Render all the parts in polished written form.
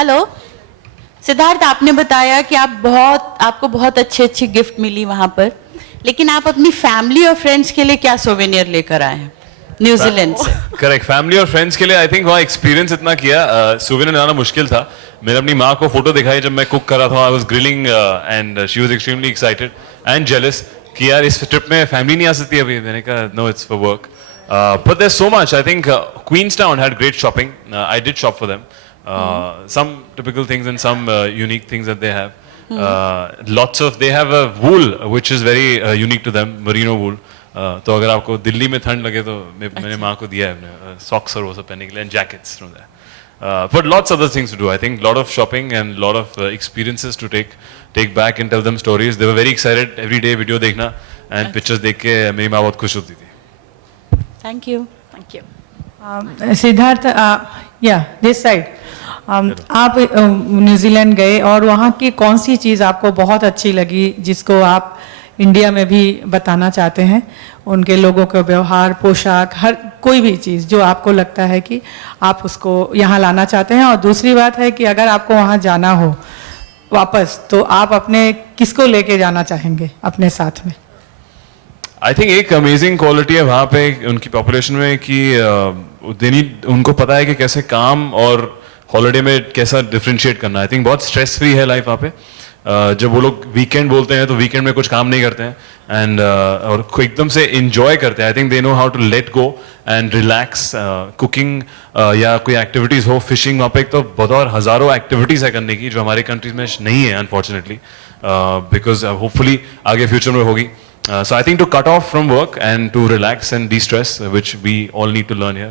Hello Siddharth, आपने बताया कि आपको बहुत अच्छी अच्छी गिफ्ट मिली वहां पर, लेकिन आप अपनी फैमिली और फ्रेंड्स के लिए क्या सोवेनियर लेकर आए हैं न्यूजीलैंड से? करेक्ट, फैमिली और फ्रेंड्स के लिए आई थिंक वहाँ एक्सपीरियंस इतना किया, सोवेनियर लाना मुश्किल था। मैंने अपनी माँ को फोटो दिखाई जब मैं कुक कर रहा था, I was grilling and she was extremely excited and jealous कि यार इस ट्रिप में फैमिली नहीं आ सकती अभी। मैंने कहा no, it's for work, but there so much. I think Queenstown had great shopping, I did shop for them, some typical things and some unique things that they have. They have a wool which is very unique to them, merino wool. तो अगर आपको दिल्ली में ठंड लगे तो मैंने माँ को दिया है अपने सॉक्स और वो सब पहनने के लिए, and jackets from there. But lots other things to do. I think lot of shopping and lot of experiences to take back and tell them stories. They were very excited every day video देखना and pictures देख के मेरी माँ बहुत खुश होती थी. Thank you. Siddharth, या दिस साइड, आप न्यूजीलैंड गए और वहाँ की कौन सी चीज़ आपको बहुत अच्छी लगी जिसको आप इंडिया में भी बताना चाहते हैं? उनके लोगों का व्यवहार, पोशाक, हर कोई भी चीज़ जो आपको लगता है कि आप उसको यहाँ लाना चाहते हैं. और दूसरी बात है कि अगर आपको वहाँ जाना हो वापस तो आप अपने किसको लेके जाना चाहेंगे अपने साथ में? आई थिंक एक अमेजिंग क्वालिटी है वहाँ पे उनकी पॉपुलेशन में कि उनको पता है कि कैसे काम और हॉलिडे में कैसा डिफरेंशिएट करना. आई थिंक बहुत स्ट्रेस फ्री है लाइफ वहाँ पे. जब वो लोग वीकेंड बोलते हैं तो वीकेंड में कुछ काम नहीं करते हैं एंड और एकदम से इंजॉय करते हैं. I think they know how to let go and relax. Cooking या कोई एक्टिविटीज़ हो, फिशिंग, वहाँ पे एक तो बहुत और हज़ारों एक्टिविटीज़ है करने की जो हमारे कंट्रीज में नहीं है अनफॉर्चुनेटली, बिकॉज होपफुली आगे फ्यूचर में होगी. So I think to cut off from work and to relax and de-stress, which we all need to learn here.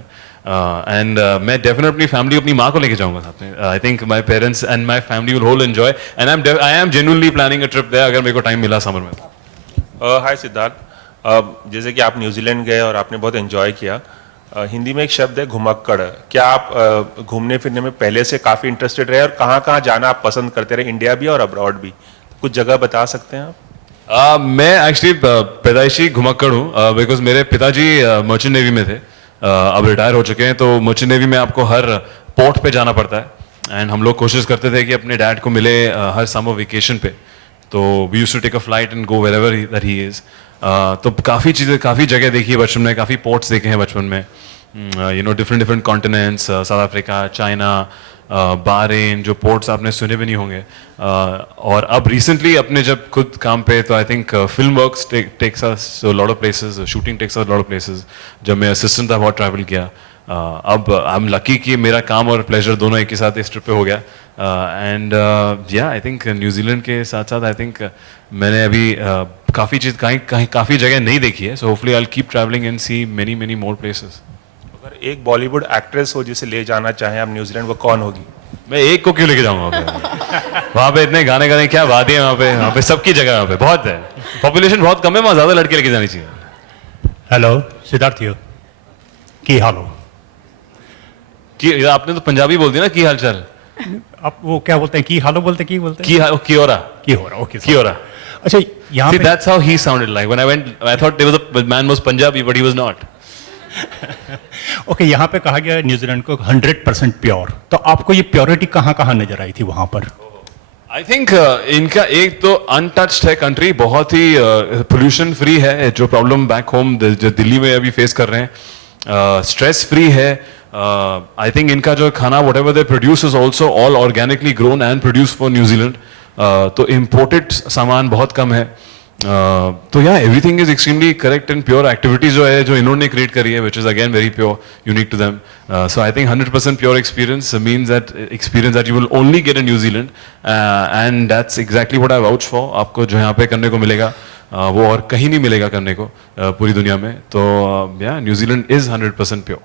मैं definitely अपनी family, अपनी माँ को लेके जाऊँगा साथ में. I think my parents and my family will whole enjoy, and I am genuinely planning a trip there अगर मेरे को time मिला summer में. हाय सिद्धार्थ, जैसे कि आप न्यूजीलैंड गए और आपने बहुत एंजॉय किया, हिंदी में एक शब्द है घुमक्कड़. क्या आप घूमने फिरने में पहले से काफ़ी इंटरेस्टेड रहे और कहाँ कहाँ जाना आप पसंद करते रहे, इंडिया भी और अब्रॉड भी? कुछ जगह बता सकते हैं आप? मैं एक्चुअली पैदाइशी घुमक्कड़ हूँ, बिकॉज मेरे पिताजी मर्चेंट नेवी में थे, अब रिटायर हो चुके हैं. तो मर्चेंट नेवी में आपको हर पोर्ट पे जाना पड़ता है एंड हम लोग कोशिश करते थे कि अपने डैड को मिले हर समर वेकेशन पे. तो we used to take a flight and go wherever that he is. तो काफ़ी चीज़ें, काफ़ी जगह देखी है बचपन में, काफ़ी पोर्ट्स देखे हैं बचपन में. Different continents, south Africa, China, बाहरेन, जो पोर्ट्स आपने सुने भी नहीं होंगे. और अब रिसेंटली अपने जब खुद काम पे, तो I think film works takes us lot of places, shooting takes us lot of places. जब मैं असिस्टेंट था बहुत ट्रैवल किया. अब आई एम लकी कि मेरा काम और प्लेजर दोनों एक ही साथ इस ट्रिप पे हो गया. एंड या आई थिंक न्यूजीलैंड के साथ साथ आई थिंक मैंने अभी काफ़ी जगह नहीं देखी है. So hopefully I will keep travelling and see many more places. एक बॉलीवुड एक्ट्रेस हो जिसे ले जाना चाहें आप न्यूजीलैंड, वो कौन होगी? मैं एक को क्यों लेके जाऊंगा वहाँ पे इतने गाने गाने क्या बात है वहाँ पे सबकी जगह वहाँ पे बहुत है, पॉपुलेशन बहुत कम है, वहाँ ज़्यादा लड़के लेके जानी चाहिए. हेलो सिद्धार्थ, की हाल हो? कि आपने तो पंजाबी बोल दिया ना, की हालचाल. आप वो क्या बोलते हैं, की हालो बोलते हैं, की बोलते हैं, की हो रहा, ओके, की हो रहा. अच्छा, यहाँ पे that's how he sounded like when I went. I thought the man was Punjabi, but he was not. Okay, यहाँ पे कहा गया न्यूजीलैंड को 100% प्योर. तो आपको ये प्योरिटी कहाँ कहाँ नजर आई थी वहाँ पर? आई थिंक इनका एक तो अनटच्ड है कंट्री, बहुत ही पोल्यूशन फ्री है. जो प्रॉब्लम बैक होम जो दिल्ली में अभी फेस कर रहे हैं, स्ट्रेस फ्री है. आई थिंक इनका जो खाना whatever they produce is also all organically grown and produce for New Zealand. तो इम्पोर्टेड सामान बहुत कम है. तो या everything is extremely correct and pure. Activities जो है जो इन्होंने क्रिएट करी है, which is again very pure, unique to them. So I think 100% pure experience means that you will only get in New Zealand, and that's exactly what I vouch for. आपको जो यहाँ पे करने को मिलेगा वो और कहीं नहीं मिलेगा करने को पूरी दुनिया में. तो या न्यूजीलैंड इज 100% प्योर.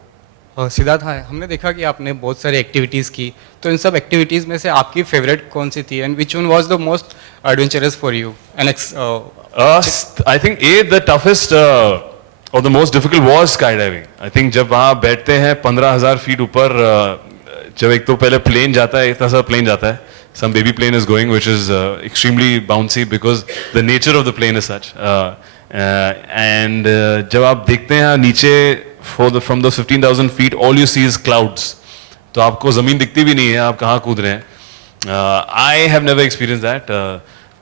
सिद्धार्थ, हाँ, हमने देखा कि आपने बहुत सारी एक्टिविटीज़ की, तो इन सब एक्टिविटीज़ में से आपकी फेवरेट कौन सी थी and which one was the most adventurous for you? I think the toughest or the most difficult was skydiving. I think जब वहाँ बैठते हैं 15,000 फीट ऊपर, जब एक तो पहले प्लेन जाता है, इतना सा प्लेन जाता है, some baby plane is going which is extremely bouncy because the nature of the plane is such. And जब आप देखते हैं नीचे from the 15,000 feet all you see is clouds. तो आपको ज़मीन दिखती भी नहीं है, आप कहाँ कूद रहे हैं. I have never experience that.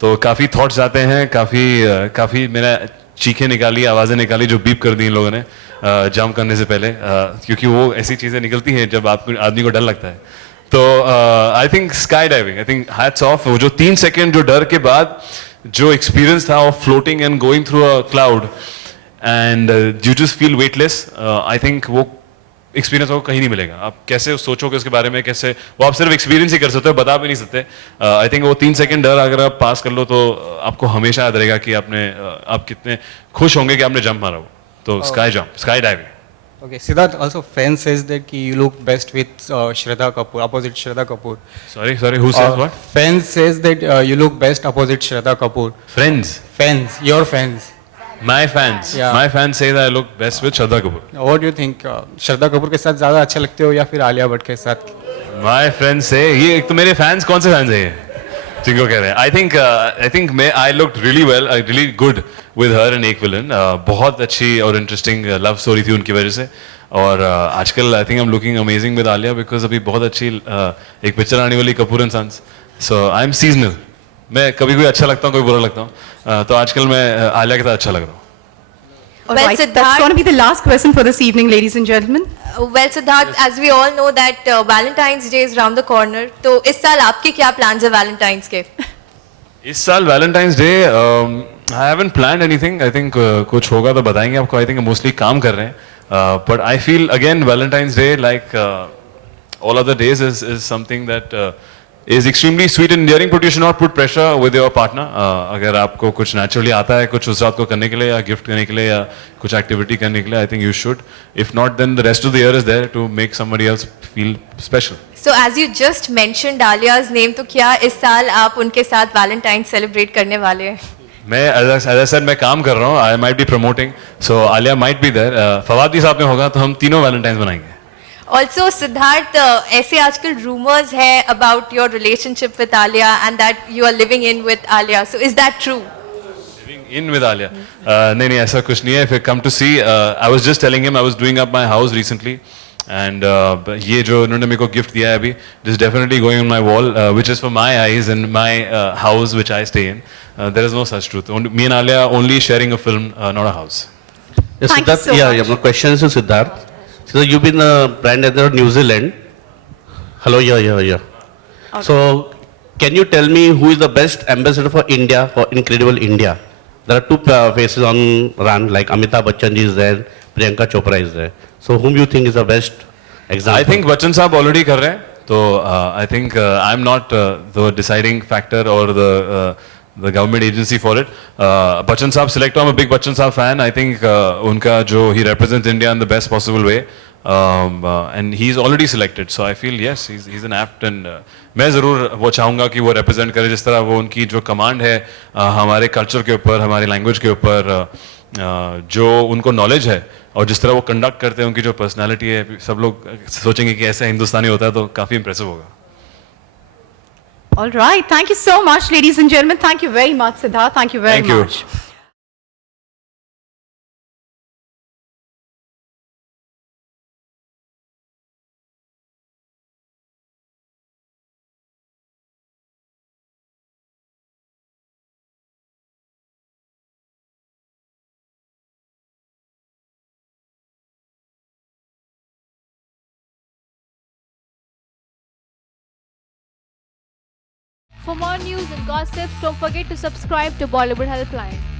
तो काफ़ी थॉट्स आते हैं, काफ़ी मैंने चीखें निकाली, आवाज़ें निकाली जो बीप कर दी इन लोगों ने जंप करने से पहले, क्योंकि वो ऐसी चीज़ें निकलती हैं जब आपको आदमी को डर लगता है. तो I think sky diving, I think hats off. वो जो 3 सेकेंड जो डर के बाद जो एक्सपीरियंस था of floating and going through a cloud and you just feel weightless, I think वो एक्सपीरियंस आपको कहीं नहीं मिलेगा. आप कैसे सोचोगे उसके बारे में, कैसे वो आप सिर्फ एक्सपीरियंस ही कर सकते हो, बता भी नहीं सकते. आई थिंक वो 3 सेकंड डर अगर आप पास कर लो तो आपको हमेशा याद रहेगा कि आप कितने खुश होंगे कि आपने जंप मारा हो. तो sky diving. Okay, Siddharth, also fan says that you look best with Shraddha Kapoor, opposite Shraddha Kapoor. Sorry, who says what? Fan says that you look best opposite Shraddha Kapoor. Friends. Fans, your fans. My fans. Yeah. My fans say that I look best with Shraddha Kapoor. What do you think? Shraddha Kapoor के साथ ज़्यादा अच्छे लगते हो या फिर आलिया भट्ट के साथ? My friends say, ये एक तो मेरे फैंस कौन से फैंस हैं ये जिनको कह रहे हैं. I think I looked really well, really good with her and एक विलन. बहुत अच्छी और इंटरेस्टिंग लव स्टोरी थी उनकी वजह से. और आजकल I think I am looking amazing with Alia because अभी बहुत अच्छी एक पिक्चर आने वाली Kapoor and sons. So I am seasonal. मैं कभी कोई अच्छा लगता हूँ, कोई बुरा लगता हूँ. तो आजकल मैं आलिया के साथ अच्छा लग रहा हूँ. All Well, right, that's Siddharth- going to be the last question for this evening, ladies and gentlemen. Well, Siddharth, as we all know that Valentine's Day is round the corner. तो इस साल आपके क्या plans है Valentine's के? इस साल Valentine's day I haven't planned anything. I think कुछ होगा तो बताएंगे आपको. आई थिंक मोस्टली काम कर रहे हैं. But I feel again Valentine's day like all other days is something that is extremely sweet and endearing, but you should not put pressure with your partner. अगर आपको कुछ naturally आता है कुछ उस रात को करने के लिए या गिफ्ट करने के लिए या कुछ एक्टिविटी करने के लिए, I think you should. If not, then the rest of the year is there to make somebody else feel special. So as you just mentioned Alia's name, तो क्या इस साल आप उनके साथ Valentine's celebrate करने वाले हैं? मैं as I said मैं काम कर रहा हूँ. I might be promoting, so Alia might be there. Fawad भी साथ में होगा तो हम तीनों Valentine's बनाएंगे. Also, Siddharth, ऐसे आजकल rumors है about your relationship with Alia and that you are living in with Alia. So is that true? Living in with Alia. नहीं ऐसा कुछ नहीं है. If you come to see, I was just telling him I was doing up my house recently, and ये जो उन्होंने मेरे को gift दिया है अभी, this is definitely going on my wall, which is for my eyes and my house which I stay in. There is no such truth. Me and Alia only sharing a film, not a house. Thank Yes, you Siddharth, so yeah, much. my question is to Siddharth. So you've been a brand ambassador of New Zealand. Hello, yeah. So can you tell me who is the best ambassador for India, for Incredible India? There are two faces on run, like Amitabh Bachchan ji is there, Priyanka Chopra is there. So whom you think is the best example? I think Bachchan साहब already कर रहे हैं. तो I think I'm not the deciding factor or the government agency for it. Bachchan साहब select. I'm a big Bachchan साहब fan. I think उनका जो he represents India in the best possible way, and he's already selected. So I feel yes, he's an apt and मैं ज़रूर वो चाहूँगा कि वो represent करे जिस तरह वो उनकी जो command है हमारे culture के ऊपर, हमारी language के ऊपर, जो उनको knowledge है और जिस तरह वो conduct करते हैं, उनकी जो personality है, सब लोग सोचेंगे कि ऐसा हिंदुस्तानी होता है तो काफ़ी impressive होगा. All right. Thank you so much, ladies and gentlemen. Thank you very much, Siddharth. Thank you very Thank you. much. For more news and gossips, don't forget to subscribe to Bollywood Helpline.